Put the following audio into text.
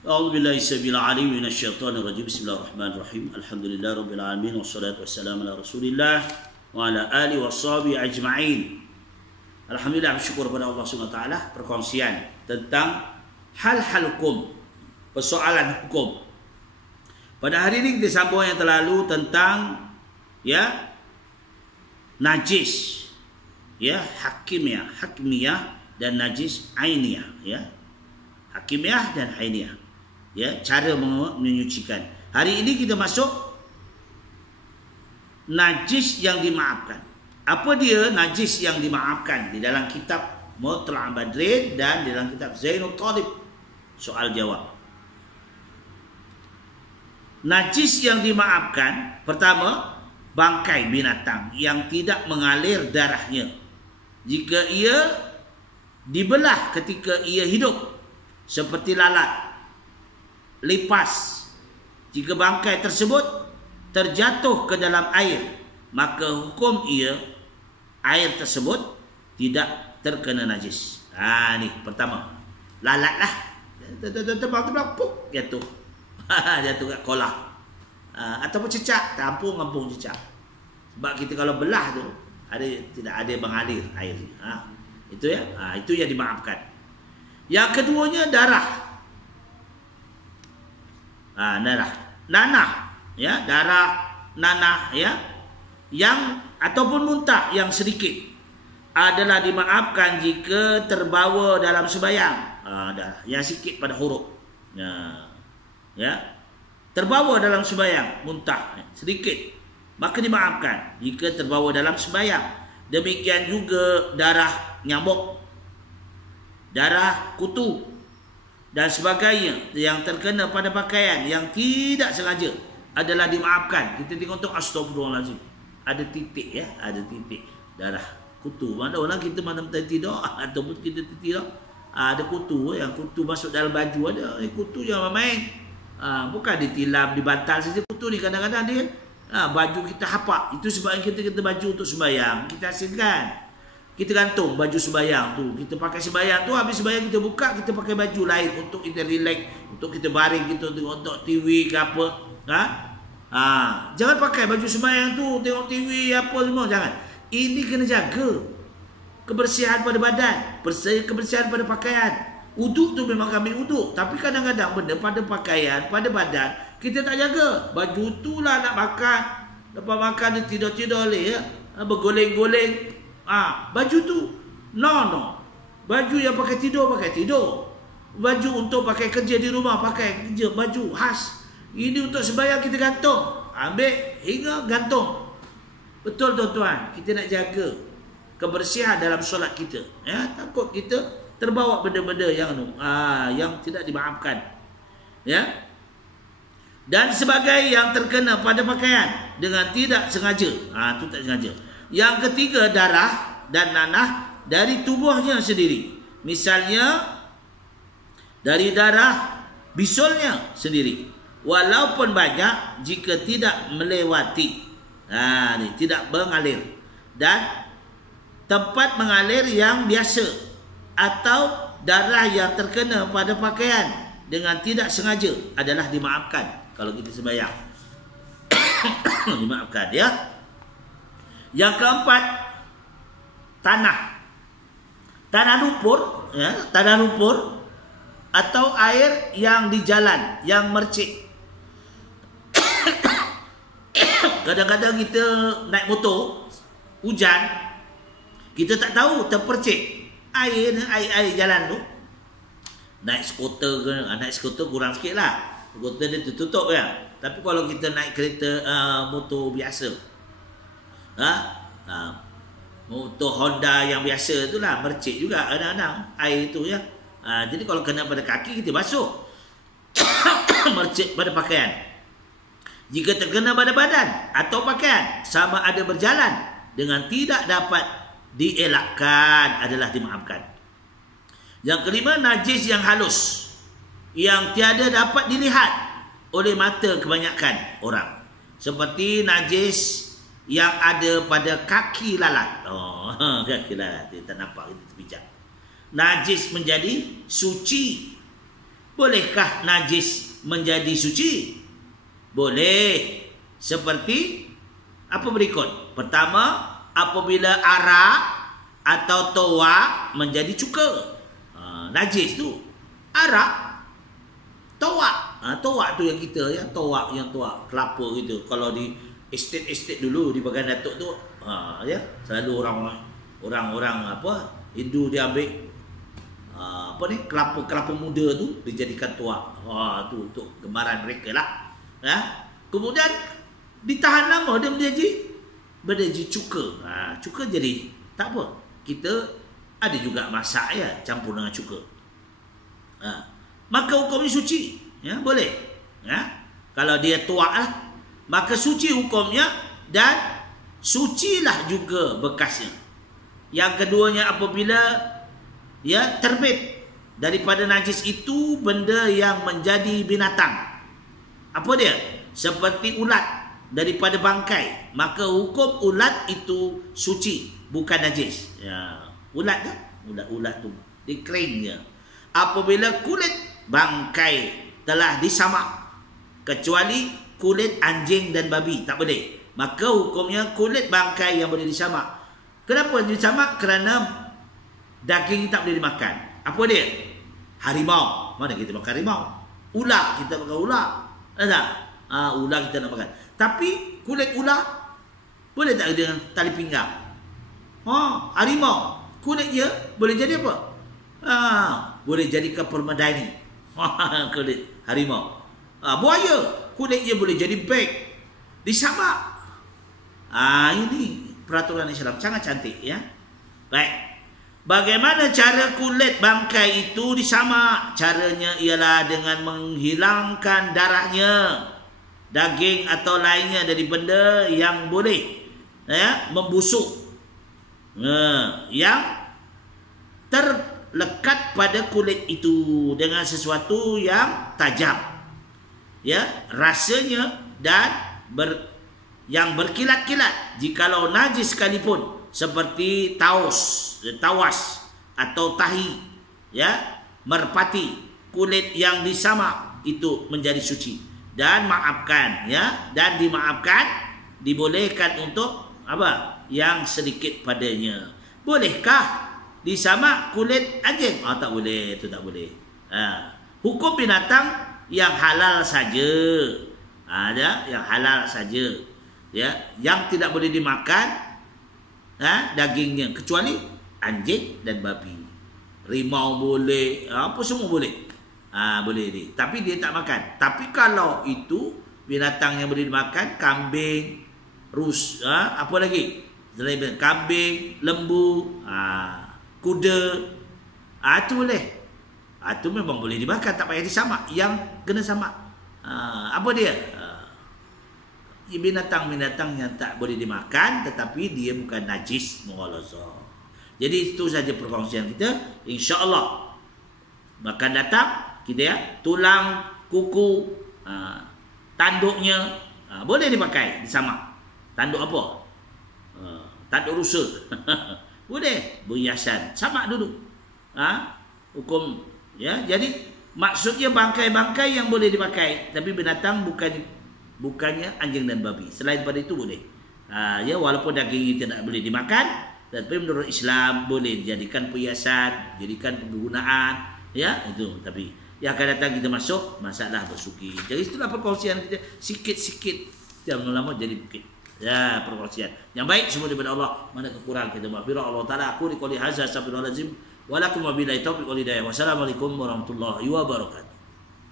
أعوذ بالله السميع العليم من الشيطان الرجيم. بسم الله الرحمن الرحيم. الحمد لله رب العالمين والصلاة والسلام على رسول الله وعلى آله وصحبه أجمعين. Alhamdulillah, bersyukur kepada Allah SWT. Perkongsian tentang hal-hal hukum, persoalan hukum. Pada hari ini kita sambung yang terlalu tentang najis, hakimiyah dan najis ainiyah, hakimiyah dan ainiyah, cara menyucikan. Hari ini kita masuk najis yang dimaafkan. Apa dia najis yang dimaafkan? Di dalam kitab Mutlaq Badrin dan di dalam kitab Zainul Talib. Soal jawab. Najis yang dimaafkan, pertama, bangkai binatang yang tidak mengalir darahnya jika ia dibelah ketika ia hidup, seperti lalat, lipas. Jika bangkai tersebut terjatuh ke dalam air, maka hukum air tersebut tidak terkena najis. Ni pertama, lalat lah, terbang puk, jatuh jatuh kat kolah, ataupun cecak, kampung cecak. Sebab kita kalau belah tu tidak ada mengalir air. Itu itu yang dimaafkan. Yang keduanya darah. Darah, nanah, darah, nanah, yang ataupun muntah yang sedikit adalah dimaafkan jika terbawa dalam sembahyang. Yang sikit pada huruf. Terbawa dalam sembahyang, muntah sedikit, maka dimaafkan jika terbawa dalam sembahyang. Demikian juga darah nyamuk, darah kutu dan sebagainya yang terkena pada pakaian yang tidak sengaja adalah dimaafkan. Kita tengok tu, astagfirullahalazim, ada titik, ada titik darah kutu. Mana orang kita mana tidur ataupun kita tidur, ada kutu, yang kutu masuk dalam baju ada. Kutu jangan main. Bukan ditilam, dibantal saja kutu ni. Kadang-kadang dia baju kita hapak. Itu sebab kita baju untuk sembahyang kita hasilkan. Kita gantung baju sembahyang tu, kita pakai sembahyang tu, habis sembahyang kita buka, kita pakai baju lain untuk kita relax, untuk kita baring, kita tengok TV ke apa. Jangan pakai baju sembahyang tu tengok TV apa semua, jangan. Ini kena jaga kebersihan pada badan, kebersihan pada pakaian. Uduk tu memang kami uduk, tapi kadang-kadang benda pada pakaian, pada badan kita tak jaga. Baju tu lah nak makan, lepas makan dia tidur-tidur boleh, bergoleng-goleng. Baju tu no. Baju yang pakai tidur, baju untuk pakai kerja di rumah, pakai kerja, baju khas. Ini untuk sembahyang kita gantung, ambil hingga gantung. Betul tuan-tuan, kita nak jaga kebersihan dalam solat kita. Takut kita terbawa benda-benda yang tidak dimaafkan. Dan sebagai yang terkena pada pakaian dengan tidak sengaja. Itu tak sengaja. Yang ketiga, darah dan nanah dari tubuhnya sendiri. Misalnya dari darah bisulnya sendiri, walaupun banyak, jika tidak melewati, tidak mengalir, dan tempat mengalir yang biasa, atau darah yang terkena pada pakaian dengan tidak sengaja adalah dimaafkan kalau kita sembahyang. Dimaafkan, Yang keempat, tanah lumpur, atau air yang di jalan yang mercik. Kadang-kadang kita naik motor, hujan, kita tak tahu terpercik air jalan tu. Naik skuter kurang sikit lah, skuter dia tertutup Tapi kalau kita naik kereta motor biasa, motor Honda yang biasa tu lah, mercik juga kadang-kadang air tu jadi kalau kena pada kaki, kita basuh. Mercik pada pakaian. Jika terkena pada badan atau pakaian, sama ada berjalan dengan tidak dapat dielakkan, adalah dimaafkan. Yang kelima, najis yang halus, yang tiada dapat dilihat oleh mata kebanyakan orang, seperti najis yang ada pada kaki lalat. Kaki lalat dia tak nampak, kita terpijak. Najis menjadi suci Bolehkah najis menjadi suci? Boleh. Seperti apa berikut? Pertama, apabila arak atau toak menjadi cuka. Najis tu arak, toak. Toak tu yang kita ya, toak kelapa gitu. Kalau di estate dulu di bagian Datuk tu, ya, selalu orang apa Hindu dia ambil kelapa muda tu dijadikan toak. Tu untuk gemaran mereka lah. Ya. Kemudian ditahan lama dia menjadi cuka. Cuka jadi tak apa. Kita ada juga masak ya, campur dengan cuka. Maka hukumnya suci, ya, boleh. Ya. Kalau dia tuak lah, maka suci hukumnya dan sucilah juga bekasnya. Yang keduanya apabila ya terbit daripada najis itu benda yang menjadi binatang. Apa dia? Seperti ulat daripada bangkai, maka hukum ulat itu suci, bukan najis. Ya, ulat tu, ulat tu dikeringnya. Apabila kulit bangkai telah disamak, kecuali kulit anjing dan babi tak boleh, maka hukumnya kulit bangkai yang boleh disamak. Kenapa disamak? Kerana daging tak boleh dimakan. Apa dia? Harimau. Mana kita makan harimau? Ular, kita makan ular. Tak? Ular kita nak makan. Tapi kulit ular boleh tak dengan tali pinggang? Harimau, kulit dia boleh jadi apa? Boleh jadikan permadani. Kulit harimau. Buaya, kulit dia boleh jadi beg. Disamak. Ini peraturan Islam sangat cantik ya. Baik. Bagaimana cara kulit bangkai itu disamak? Caranya ialah dengan menghilangkan darahnya, daging atau lainnya dari benda yang boleh membusuk, yang terlekat pada kulit itu dengan sesuatu yang tajam, ya, rasanya dan yang berkilat-kilat. Jikalau najis sekalipun, seperti tawas atau tahi, ya, merpati, kulit yang disamak itu menjadi suci. Dan maafkan, ya, dan dimaafkan, dibolehkan untuk apa? Yang sedikit padanya. Bolehkah disamak kulit anjing? Tak boleh, itu tak boleh. Hukum binatang yang halal saja. Ada yang halal saja, ya, yang tidak boleh dimakan dagingnya, kecuali anjing dan babi. Rimau boleh, apa semua boleh. Boleh ni. Tapi dia tak makan. Tapi kalau itu binatang yang boleh dimakan, kambing, apa lagi? Selain kambing, lembu, kuda, itu boleh. Itu memang boleh dimakan, tak payah disamak. Yang kena samak, apa dia? Binatang-binatang yang tak boleh dimakan, tetapi dia bukan najis mughalazah. Jadi itu saja perkongsian kita. InsyaAllah akan datang kita, ya, tulang, kuku, tanduknya boleh dipakai disamak. Tanduk apa? Tanduk rusa. Boleh berhiasan, samak dulu. Hukum, ya. Jadi maksudnya bangkai-bangkai yang boleh dipakai, tapi binatang bukannya anjing dan babi. Selain pada itu boleh. Ya, walaupun daging itu tidak boleh dimakan, tapi menurut Islam boleh dijadikan perhiasan, jadikan penggunaan, ya, itu. Tapi yang akan datang kita masuk masalah bersuki. Jadi itulah perkongsian kita, sikit-sikit jangan lama jadi bukit. Ya, perkongsian yang baik semua daripada Allah. Mana kekurangan kita maghfirah Allah Taala. Aku qouli hadza astaghfirullahalazim wa lakum wa billahi taufiq wal hidayah. Wassalamualaikum warahmatullahi wabarakatuh.